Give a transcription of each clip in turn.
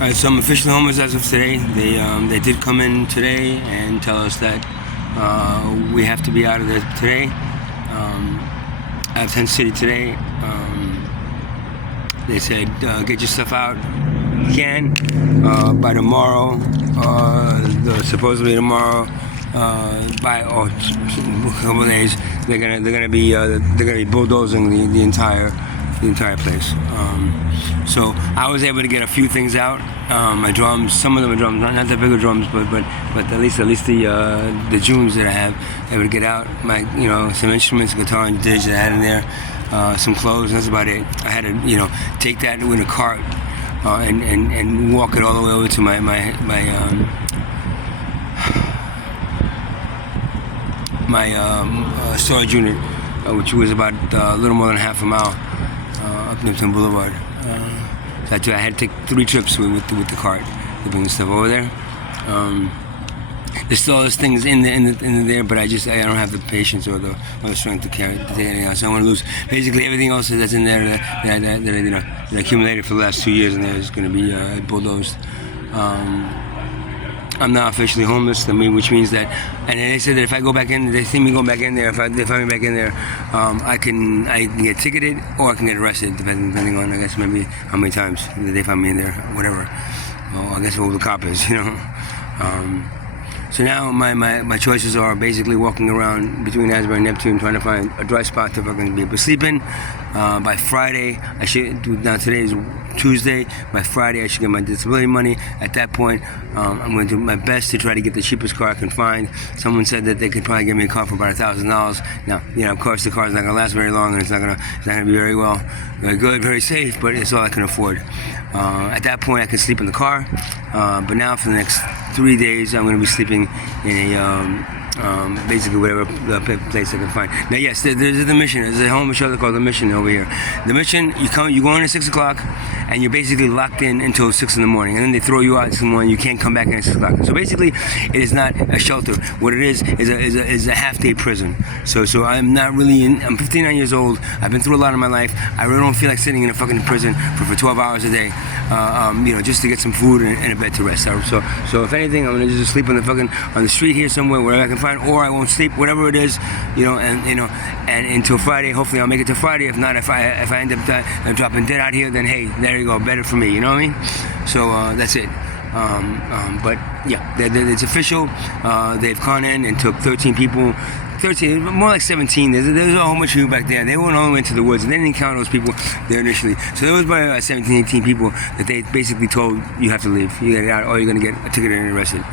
Alright, so I'm officially homeless as of today. They did come in today and tell us that we have to be out of there today, out of Tent City today. They said get your stuff out if you can by tomorrow, supposedly tomorrow, by a couple of days. They're gonna be bulldozing the entire place. So I was able to get a few things out. My drums, some of them are drums, not the bigger drums, but at least the Junes that I have, able to get out. My some instruments, guitar and digs that I had in there, some clothes. That's about it. I had to take that in a cart and walk it all the way over to my storage unit, which was about a little more than half a mile up Neptune Boulevard. So I had to take 3 trips with the cart to bring the stuff over there. There's still those things in there, but I don't have the patience or the strength to take anything else. So I want to lose basically everything else that's in there that I accumulated for the last 2 years, and there is going to be bulldozed. I'm not officially homeless, which means that, and they said that if I go back in, they see me go back in there, if they find me back in there, I can get ticketed or I can get arrested, depending on, I guess, maybe how many times they find me in there, whatever. Well, I guess who the cop is, So now my choices are basically walking around between Asbury and Neptune, trying to find a dry spot to fucking be able to sleep in. By Friday, I should do. Now today is Tuesday. By Friday, I should get my disability money. At that point, I'm going to do my best to try to get the cheapest car I can find. Someone said that they could probably get me a car for about $1,000. Now, of course, the car's not going to last very long, and it's not going to be very good, very safe. But it's all I can afford. At that point, I can sleep in the car. But now, for the next 3 days, I'm going to be sleeping in a basically whatever place I can find. Now, yes, there's the Mission. There's a homeless shelter called the Mission over here. The Mission, you go in at 6 o'clock, and you're basically locked in until 6 in the morning, and then they throw you out at 6 in the morning. You can't come back in at 6 o'clock. So basically, it is not a shelter. What it is a half-day prison. So I'm not really I'm 59 years old. I've been through a lot in my life. I really don't feel like sitting in a fucking prison for 12 hours a day, just to get some food and a bed to rest. So if anything, I'm gonna just sleep on the street here somewhere, wherever I can find, or I won't sleep, whatever it is, and until Friday. Hopefully I'll make it to Friday. If not, if I end up dropping dead out here, then hey, there you go, better for me, you know what I mean? So that's it. But yeah, it's official. They've gone in and took 13 people. 13, more like 17. There's a whole bunch of people back there. They went all the way into the woods, and they didn't count those people there initially. So there was about 17, 18 people that they basically told you have to leave. You get out, or you're gonna get a ticket and arrested.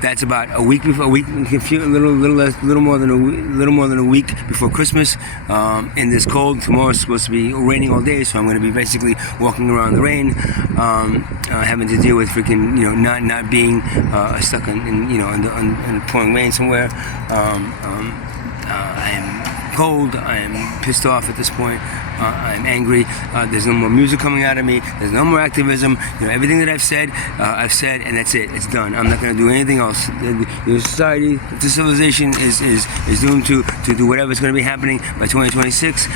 That's about a week before, a little more than a week before Christmas. In this cold, tomorrow's supposed to be raining all day, so I'm gonna be basically walking around in the rain, having to deal with freaking, not being stuck in pouring rain somewhere. I am cold, I am pissed off at this point, I'm angry, there's no more music coming out of me, there's no more activism, everything that I've said, and that's it, it's done. I'm not going to do anything else. The society, the civilization is doomed to do whatever's going to be happening by 2026,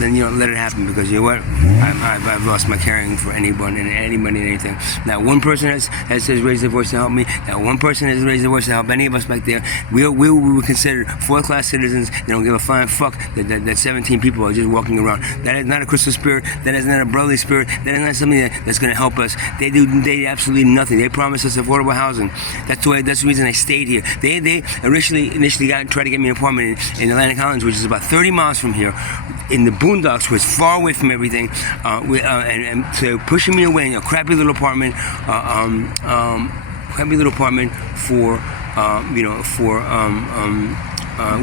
then let it happen, because you know what, I've lost my caring for anybody and anything. Now one person has raised their voice to help me, now one person has raised their voice to help any of us back there. We were considered 4th-class citizens. They don't give a flying fuck that 17 people are just walking around. That is not a Christmas spirit. That is not a brotherly spirit. That is not something that's going to help us. They do absolutely nothing. They promised us affordable housing. That's the reason I stayed here. They initially tried to get me an apartment in Atlantic Highlands, which is about 30 miles from here, in the boondocks, which is far away from everything, and so pushing me away in a crappy little apartment, for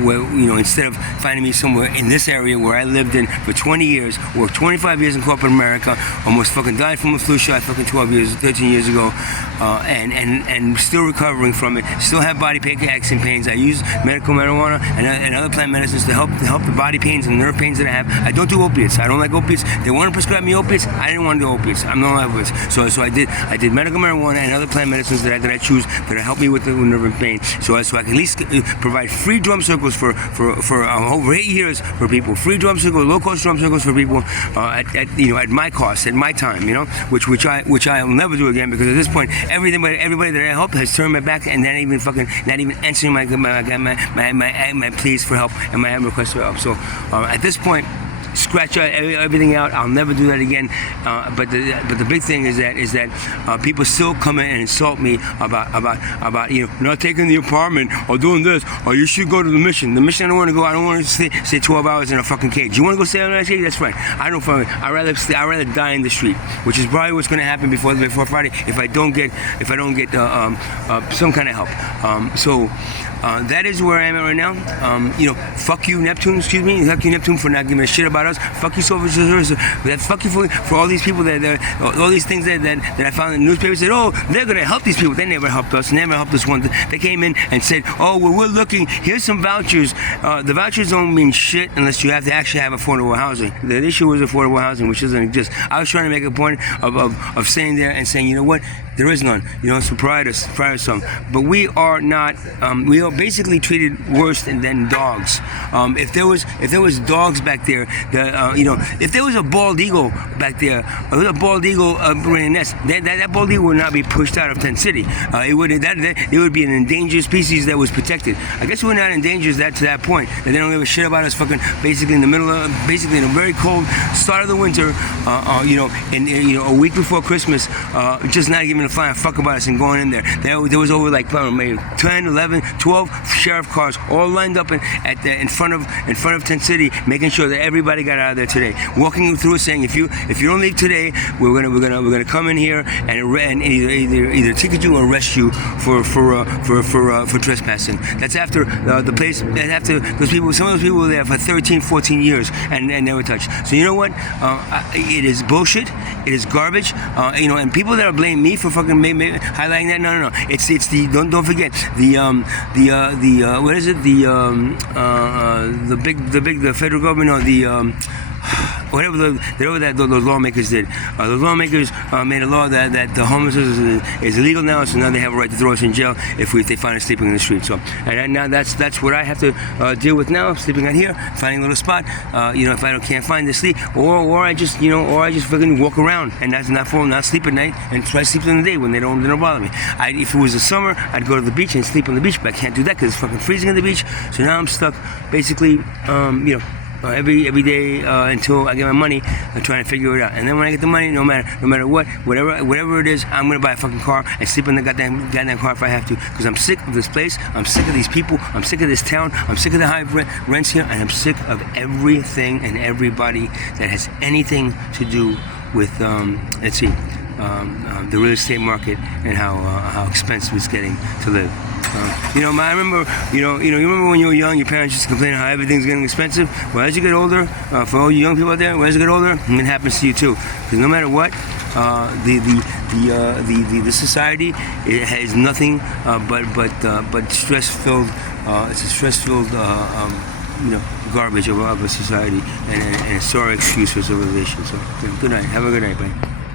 where, instead of finding me somewhere in this area where I lived in for 20 years, worked 25 years in corporate America, almost fucking died from a flu shot 13 years ago, and still recovering from it, still have body aches and pains. I use medical marijuana and other plant medicines to help the body pains and nerve pains that I have. I don't do opiates. I don't like opiates. They want to prescribe me opiates. I didn't want to do opiates. I'm not like opiates. So I did medical marijuana and other plant medicines that I choose that help me with the nerve and pain. So I can at least provide free drum circles for over 8 years for people. Free drum circles, low-cost drum circles for people at my cost, at my time, which I'll never do again, because at this point, everybody that I helped has turned my back and not even answering my pleas for help and my requests for help. So at this point, scratch everything out. I'll never do that again. But the big thing is that people still come in and insult me about not taking the apartment or doing this, or you should go to the mission. The mission I don't want to go. I don't want to stay 12 hours in a fucking cage. You want to go stay in a cage? That's fine. I don't. I'd rather die in the street, which is probably what's going to happen before Friday if I don't get some kind of help. So. That is where I am at right now. Fuck you, Neptune. Excuse me. Fuck you, Neptune, for not giving a shit about us. Fuck you, so fuck you for all these people all these things that I found in the newspaper said, oh, they're gonna help these people. They never helped us. Never helped us once. They came in and said, oh, well, we're looking. Here's some vouchers. The vouchers don't mean shit unless you have to actually have affordable housing. The issue was affordable housing, which doesn't exist. I was trying to make a point of saying there and saying, you know what? There is none. So pride us some. But we are not. We are basically treated worse than dogs. If there was dogs back there, if there was a bald eagle back there, a bald eagle in a nest, that bald eagle would not be pushed out of Tent City. It would be an endangered species that was protected. I guess we're not endangered to that point. That they don't give a shit about us. Fucking basically in the middle of in a very cold start of the winter. A week before Christmas, just not giving a flying fuck about us and going in there. There was over like maybe 10, 11, 12 sheriff cars all lined up in front of Tent City, making sure that everybody got out of there today. Walking through it, saying if you don't leave today, we're gonna come in here and either ticket you or arrest you for trespassing. That's after the place. After those people, some of those people were there for 13, 14 years and never touched. So you know what? It is bullshit. It is garbage. And people that are blaming me for fucking highlighting that. No. It's the don't forget the what is it? The federal government, or whatever those lawmakers did. Those lawmakers made a law that the homelessness is illegal now, so now they have a right to throw us in jail if they find us sleeping in the street. So, and now that's what I have to deal with now. Sleeping out here, finding a little spot. If I can't find the sleep, or I just fucking walk around and not sleep at night and try to sleep in the day when they don't bother me. If it was the summer, I'd go to the beach and sleep on the beach, but I can't do that because it's fucking freezing at the beach. So now I'm stuck, basically, every day until I get my money. I'm trying to figure it out, and then when I get the money, no matter what, whatever it is, I'm gonna buy a fucking car and sleep in the goddamn car if I have to, because I'm sick of this place. I'm sick of these people. I'm sick of this town. I'm sick of the high rents here, and I'm sick of everything and everybody that has anything to do with the real estate market and how expensive it's getting to live. I remember, you remember when you were young, your parents used to complain how everything's getting expensive. Well, as you get older, for all you young people out there, as you get older, it happens to you too. Because no matter what, the society, it has nothing but stress-filled. It's a stress-filled, garbage of a society, and a sorry excuse for civilization. So, good night. Have a good night, bye.